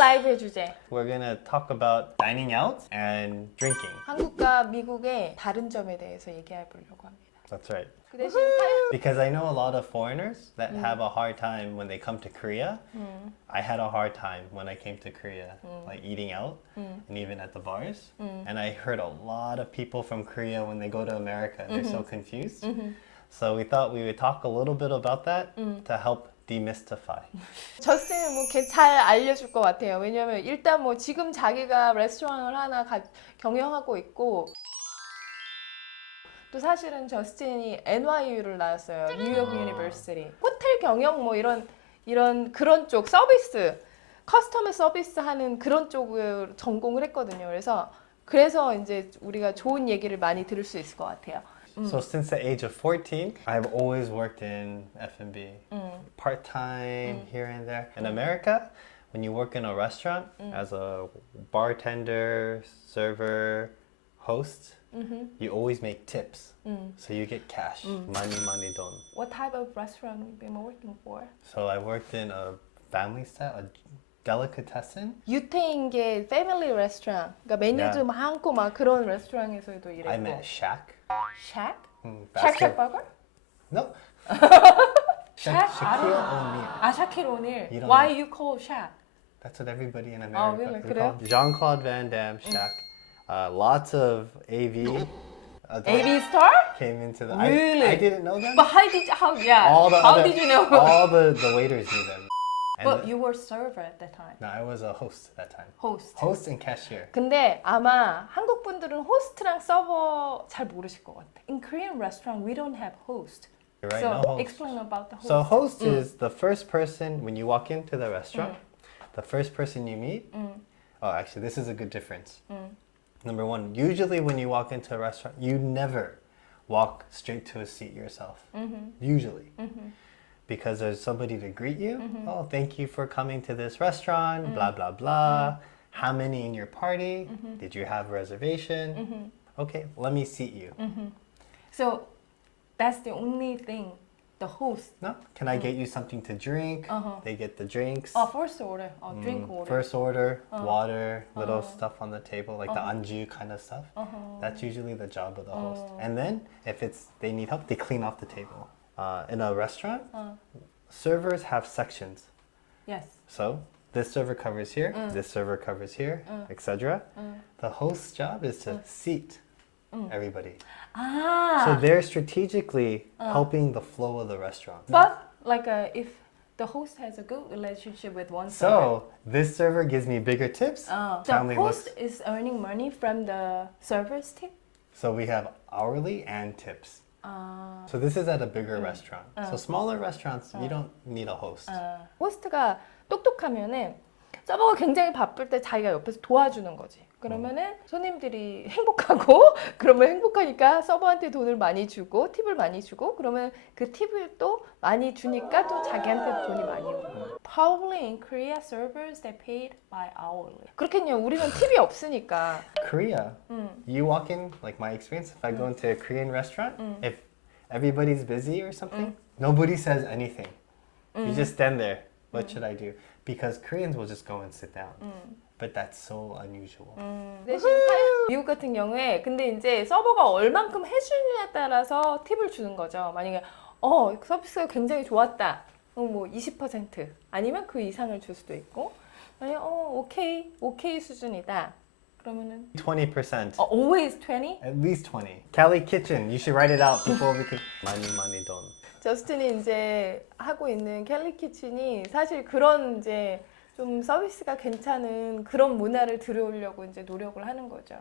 라이브의 주제. We're gonna talk about dining out and drinking. 한국과 미국의 다른 점에 대해서 얘기해 보려고 합니다. That's right. 그 대신 사연... Because I know a lot of foreigners that have a hard time when they come to Korea. I had a hard time when I came to Korea, like eating out and even at the bars. And I heard a lot of people from Korea when they go to America, they're so confused. So we thought we would talk a little bit about that to help demystify. 저스틴은 뭐 잘 알려줄 것 같아요. 왜냐면 일단 뭐 지금 자기가 레스토랑을 하나 경영하고 있고 또 사실은 저스틴이 NYU를 나왔어요. 뉴욕 유니버시티. 호텔 경영 뭐 이런 그런 쪽 서비스, 커스터머 서비스 하는 그런 쪽을 전공을 했거든요. 그래서 이제 우리가 좋은 얘기를 많이 들을 수 있을 것 같아요. So since the age of 14, I've always worked in F&B, part-time here and there. In America, when you work in a restaurant as a bartender, server, host, you always make tips. So you get cash, money don. What type of restaurant have you been working for? So I worked in a family style, a delicatessen. 유태인계 패밀리 레스토랑, 그러니까 메뉴도 많고 막 그런 레스토랑에서도 일했고. I met Shaq. Shaq? Basket. Shaq Burger? No. Shaquille O'Neal. Shaquille O'Neal. You don't Why know. you call Shaq? That's what everybody in America really? they call him. Jean-Claude Van Damme, Shaq. Lots of AV. AV star? Came into the. Really? I didn't know them. But how did you know? All the waiters knew them. But you were server at that time. No, I was a host at that time. Host and cashier. 근데 아마 한국 분들은 호스트랑 서버 잘 모르실 것 같아. In Korean restaurant, we don't have host. You're right, So no host. explain about the host. So host is the first person when you walk into the restaurant. The first person you meet. Oh, actually, this is a good difference. Number one, usually when you walk into a restaurant, you never walk straight to a seat yourself. Usually. Because there's somebody to greet you. Oh, thank you for coming to this restaurant, blah, blah, blah. How many in your party? Did you have a reservation? Okay, let me seat you. So that's the only thing, the host. No, can I get you something to drink? They get the drinks. First order, drink order. First order, water, little stuff on the table, like the anju kind of stuff. That's usually the job of the host. And then, if they need help, they clean off the table. In a restaurant, servers have sections. Yes. So this server covers here, this server covers here, etc. The host's job is to seat everybody. So they're strategically helping the flow of the restaurant. But if the host has a good relationship with one server. So this server gives me bigger tips. The host is earning money from the server's tip? So we have hourly and tips. So this is at a bigger restaurant. So smaller restaurants, you don't need a host. 호스트가 똑똑하면은 서버가 굉장히 바쁠 때 자기가 옆에서 도와주는 거지. 그러면은 손님들이 행복하고 그러면 행복하니까 서버한테 돈을 많이 주고 팁을 많이 주고 그러면 그 팁을 또 많이 주니까 또 자기한테 돈이 많이 오고. Probably in Korea servers they paid by hourly. 그렇겠네요. 우리는 팁이 없으니까. Korea, you walk in, like my experience, if I go into a Korean restaurant, if everybody's busy or something, nobody says anything. You just stand there. What should I do? Because Koreans will just go and sit down. But that's so unusual. 미국 같은 경우에 근데 이제 서버가 얼만큼 해주느냐에 따라서 팁을 주는 거죠. 만약에 서비스가 굉장히 좋았다. 뭐 20% 아니면 그 이상을 줄 수도 있고 아니면 오케이 수준이다. 그러면은 20%. Always 20? At least 20. 캘리키친, you should write it out before we could. 많이 돈. 저스틴이 이제 하고 있는 캘리키친이 사실 그런 이제 좀 서비스가 괜찮은 그런 문화를 들여오려고 이제 노력을 하는 거죠.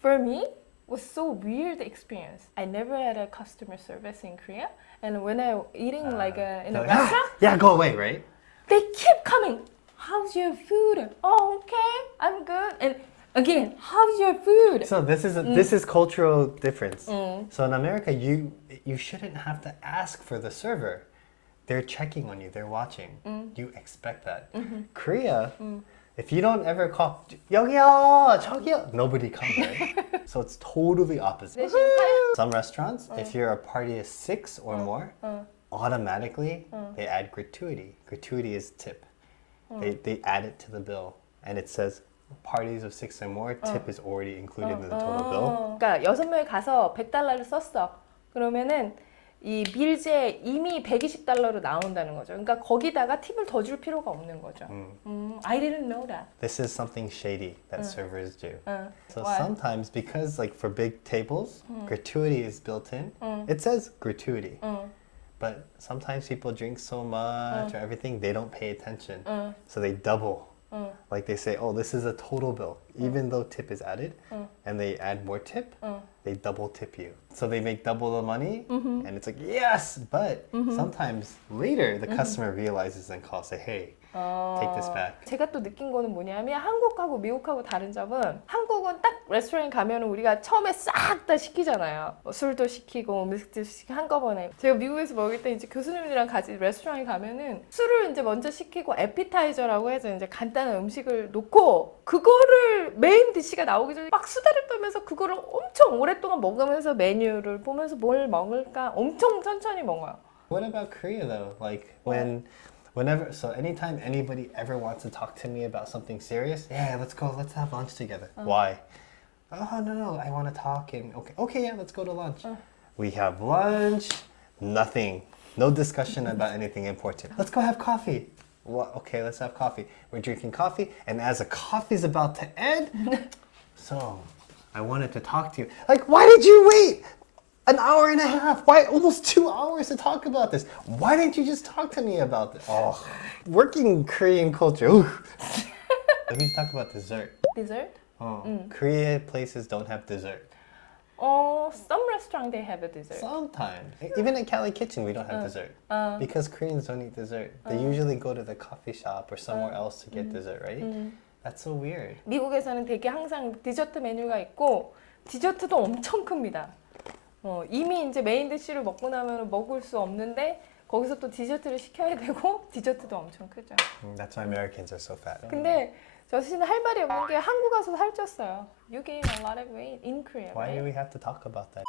For me, was so weird experience. I never had a customer service in Korea, and when I eating in a restaurant, yeah, go away, right? They keep coming. How's your food? Oh, okay, I'm good. And again, how's your food? So this is cultural difference. So in America, you shouldn't have to ask for the server. They're checking on you. They're watching. You expect that. Korea, if you don't ever call, 여기요, 저기요, nobody comes, right? So it's totally opposite. Some restaurants, if you're a party of 6 or more, automatically they add gratuity. Gratuity is tip. They add it to the bill, and it says parties of 6 or more, tip is already included in the total bill. 그러니까 6명이 가서 $100를 썼어. 그러면은 이 밀제 이미 $120로 나온다는 거죠. 그러니까 거기다가 팁을 더 줄 필요가 없는 거죠. I didn't know that. This is something shady that servers do. So Why? sometimes, because like for big tables, gratuity is built in. It says gratuity. But sometimes people drink so much or everything, they don't pay attention. So they double. Like they say, oh, this is a total bill. Even though tip is added, and they add more tip, they double tip you. So they make double the money, and it's like, yes! But sometimes later, the customer realizes and calls, say, hey, take this back. 제가 또 느낀 거는 뭐냐면 한국하고 미국하고 다른 점은 한국은 딱 레스토랑에 가면 우리가 처음에 싹 다 시키잖아요. 뭐 술도 시키고 음식도 시키고 한꺼번에. 제가 미국에서 먹을 때 이제 교수님이랑 같이 레스토랑에 가면은 술을 이제 먼저 시키고 에피타이저라고 해서 이제 간단한 음식을 놓고 그거를 메인 디시가 나오기 전에 막 수다를 떨면서 그거를 엄청 오랫동안 먹으면서 메뉴를 보면서 뭘 먹을까 엄청 천천히 먹어요. What about Korea though? Like so anytime anybody ever wants to talk to me about something serious, yeah, let's go, let's have lunch together. Why? Oh, no, I want to talk and okay, yeah, let's go to lunch. We have lunch, nothing, no discussion about anything important. Let's go have coffee. What? Okay, let's have coffee. We're drinking coffee, and as the coffee's about to end, so I wanted to talk to you. Like, why did you wait an hour and a half? Why almost 2 hours to talk about this? Why didn't you just talk to me about this? Oh, working Korean culture. Let me talk about dessert. Dessert? Korea places don't have dessert. Some restaurant they have a dessert. Sometimes. Even at 캘리키친, we don't have dessert. Because Koreans don't eat dessert. They usually go to the coffee shop or somewhere else to get dessert, right? That's so weird. 미국에서는 되게 항상 디저트 메뉴가 있고 디저트도 엄청 큽니다. 이미 이제 메인 디쉬를 먹고 나면 먹을 수 없는데 거기서 또 디저트를 시켜야 되고 디저트도 엄청 크죠. That's why Americans are so fat. 근데 저씨는 할 말이 없는 게 한국 와서 살쪘어요. You gain a lot of weight in Korea. Why right? do we have to talk about that?